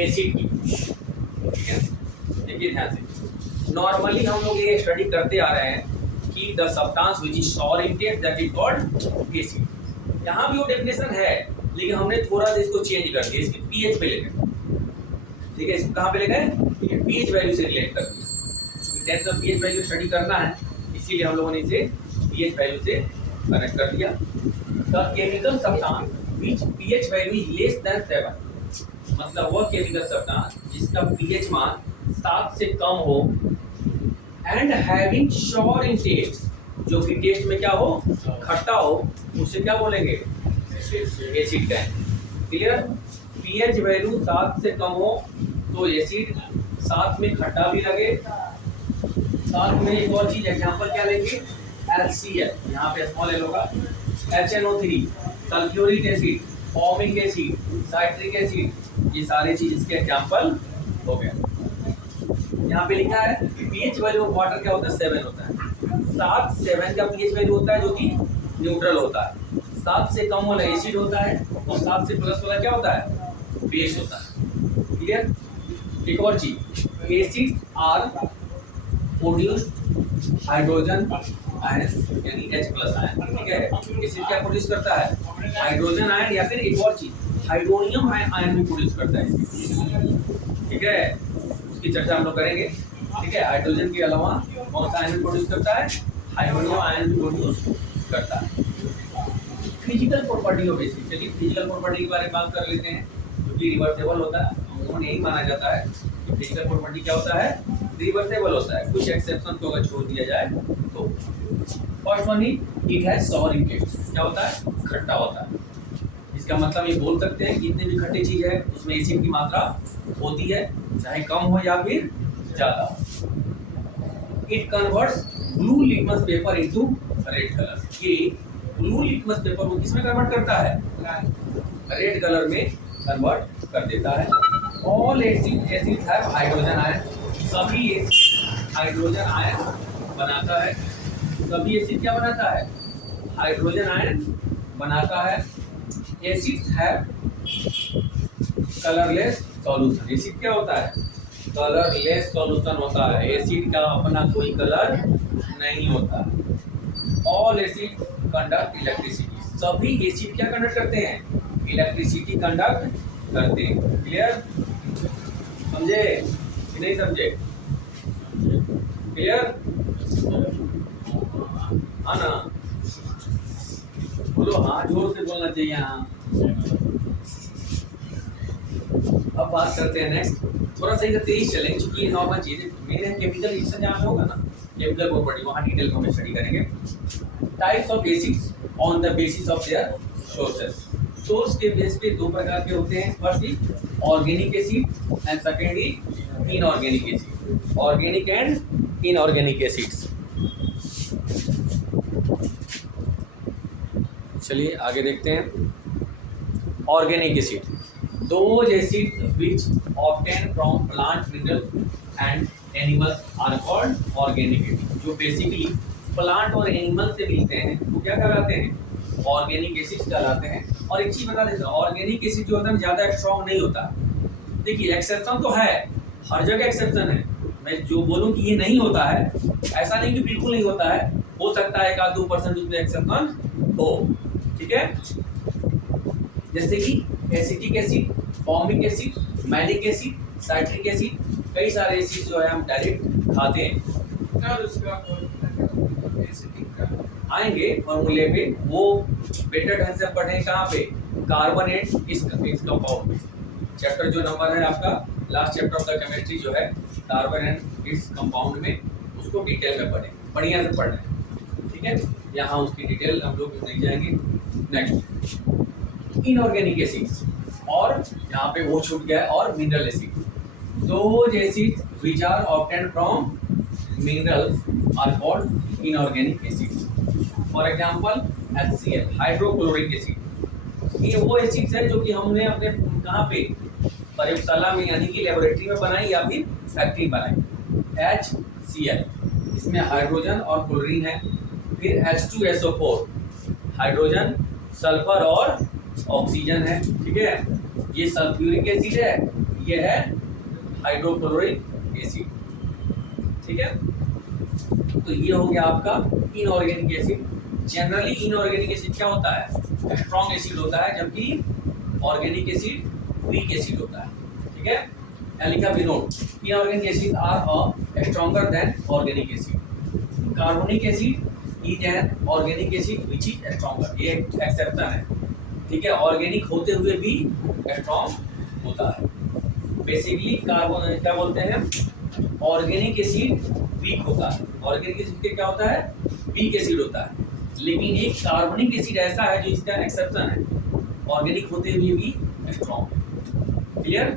Acid की, ठीक है। देखिए ध्यान से, नॉर्मली हम लोग ये स्टडी करते आ रहे हैं कि the substance which is sour in taste that is called acid. यहाँ भी वो डेफिनेशन है, लेकिन हमने थोड़ा सा इसको चेंज कर दिया, इसकी पीएच पे ले गए, ठीक है। इसको कहाँ पे ले गए, पीएच वैल्यू से रिलेट कर दिया। टेस्ट में पीएच वैल्यू स्टडी करना है, इसीलिए हम लोगों ने इसे पीएच वैल्यू से कनेक्ट कर दिया। The chemical substance which pH value is less than 7, मतलब वह केमिकल सब्सटेंस जिसका पीएच मान 7 से कम हो, and having sour in taste, जो कि टेस्ट में क्या हो, खट्टा हो, उसे क्या बोलेंगे, एसिड कहेंगे। क्लियर। पीएच वैल्यू 7 से कम हो तो एसिड, साथ में खट्टा भी लगे, साथ में एक और चीज एग्जांपल क्या लेंगे, HCl, यहाँ पे स्मॉल एल होगा, HNO3, sulphuric acid, formic acid, citric acid, ये सारे चीज इसके एग्जांपल हो गए। यहाँ पे लिखा है कि पीएच वैल्यू ऑफ वाटर क्या होता है, 7 होता है। 7 का पीएच वैल्यू होता है जो कि न्यूट्रल होता है। 7 से कम वाला एसिड होता है और 7 से प्लस वाला क्या होता है, बेस होता है। क्लियर। एक और चीज, acids are produced hydrogen ion यानी H+ आयन, ठीक है। एसिड क्या प्रोड्यूस करता है, हाइड्रोजन आयन, या फिर एक और चीज हाइड्रोनियम आयन भी प्रोड्यूस करता है, ठीक है। उसकी चर्चा हम लोग करेंगे, ठीक है। हाइड्रोजन के अलावा कौन सा आयन प्रोड्यूस करता है, हाइड्रोनियम आयन भी प्रोड्यूस करता है। फिजिकल प्रॉपर्टी ऑफ एसिड, चलिए फिजिकल प्रॉपर्टी के बारे में बात कर लेते हैं, जो कि रिवर्सेबल होता है। उन्होंने यही माना जाता है कि फिजिकल प्रॉपर्टी क्या होता है, रिवर्सेबल होता है, कुछ एक्सेप्शन को अगर छोड़ दिया जाए तो। फर्स्ट वन ही, it has sour in taste, क्या होता है, खट्टा होता है। इसका मतलब ये बोल सकते हैं कि जितने भी खट्टे चीज है उसमें एसिड की मात्रा होती है, चाहे कम हो या फिर ज्यादा हो। It converts blue litmus paper into red colour, ये ब्लू लिटमस पेपर को किसमें कन्वर्ट करता है, रेड कलर में कन्वर्ट कर देता है। All acids have hydrogen ion, सभी एसिड हाइड्रोजन आयन बनाता है। सभी एसिड क्या बनाता है, हाइड्रोजन आयन बनाता है। Acids have colourless solution, acid क्या होता है, कलरलेस सॉल्यूशन होता है। एसिड का अपना कोई कलर नहीं होता। ऑल एसिड कंडक्ट इलेक्ट्रिसिटी, सभी एसिड क्या कंडक्ट करते हैं, इलेक्ट्रिसिटी कंडक्ट करते हैं। क्लियर, समझे कि नहीं समझे, क्लियर, हाँ ना, बोलो हाँ, जोर से बोलना चाहिए हाँ। अब बात करते हैं नेक्स्ट, थोड़ा सा इधर तेज चलेंगे क्योंकि ये नॉर्मल चीज है। मेरे केमिकल रिएक्शन जहाँ पे होगा ना, केमिकल प्रॉपर्टी, वहाँ डिटेल में स्टडी करेंगे। Types of acids on the basis of their sources, source के बेस पे दो प्रकार के होते हैं। First is organic acid and second is inorganic acid, organic and inorganic acids. चलिए आगे देखते हैं। Organic acid, those acids which obtained from plant minerals and animals are called organic acid, जो बेसिकली प्लांट और एनिमल से मिलते हैं वो क्या कहलाते हैं, ऑर्गेनिक एसिड्स कहलाते हैं। और एक चीज बता देता हूँ, ऑर्गेनिक एसिड जो होता है ज्यादा स्ट्रॉन्ग नहीं होता। देखिए एक्सेप्शन तो है, हर जगह एक्सेप्शन है। मैं जो बोलूँ कि ये नहीं होता है, ऐसा नहीं कि बिल्कुल नहीं होता है, हो सकता है 1-2% उसमें एक्सेप्शन हो, ठीक है। जैसे कि acetic acid, formic acid, malic acid, citric acid, कई सारे एसिड जो है हम डायरेक्ट खाते हैं। आएंगे फॉर्मूले पे, वो बेटर ढंग से पढ़ें कहाँ पे, कार्बोनेट इस कंपाउंड में। चैप्टर जो नंबर है आपका, last chapter of the chemistry जो है कार्बन एंड इट्स कंपाउंड में, उसको डिटेल में पढ़ें, बढ़िया से पढ़ना है, ठीक है। यहाँ उसकी डिटेल हम लोग नहीं जाएंगे। नेक्स्ट इनऑर्गेनिक एसिड्स, और यहाँ पे वो छूट गया है, और mineral acid, those acids which are obtained from minerals are called inorganic acids. For example HCl, hydrochloric acid, ये वो एसिड्स है जो कि हमने अपने कहाँ पे प्रयोगशाला में यानी कि लेबोरेटरी में बनाई या फिर फैक्ट्री बनाई। HCl, इसमें हाइड्रोजन और क्लोरीन है। फिर H2SO4, हाइड्रोजन, सल्फर और ऑक्सीजन है, ठीक है। ये सल्फ्यूरिक एसिड है, ये है हाइड्रोक्लोरिक एसिड। ठीक है, तो ये हो गया आपका inorganic acid. Generally inorganic acid क्या होता है? स्ट्रॉन्ग एसिड होता है, जबकि ऑर्गेनिक एसिड वीक एसिड होता है। ठीक है, यहाँ लिखा भी note, inorganic acid are stronger than organic acid. Carbonic acid is an organic acid which is stronger, ये एक्सेप्शन है। ठीक है, ऑर्गेनिक होते हुए भी स्ट्रॉन्ग होता है। बेसिकली कार्बन क्या बोलते हैं, ऑर्गेनिक एसिड वीक होता है। ऑर्गेनिक एसिड के क्या होता है? वीक एसिड होता है। लेकिन एक कार्बनिक एसिड ऐसा है जो इसका एक्सेप्शन है, ऑर्गेनिक होते हुए भी स्ट्रॉन्ग है। क्लियर?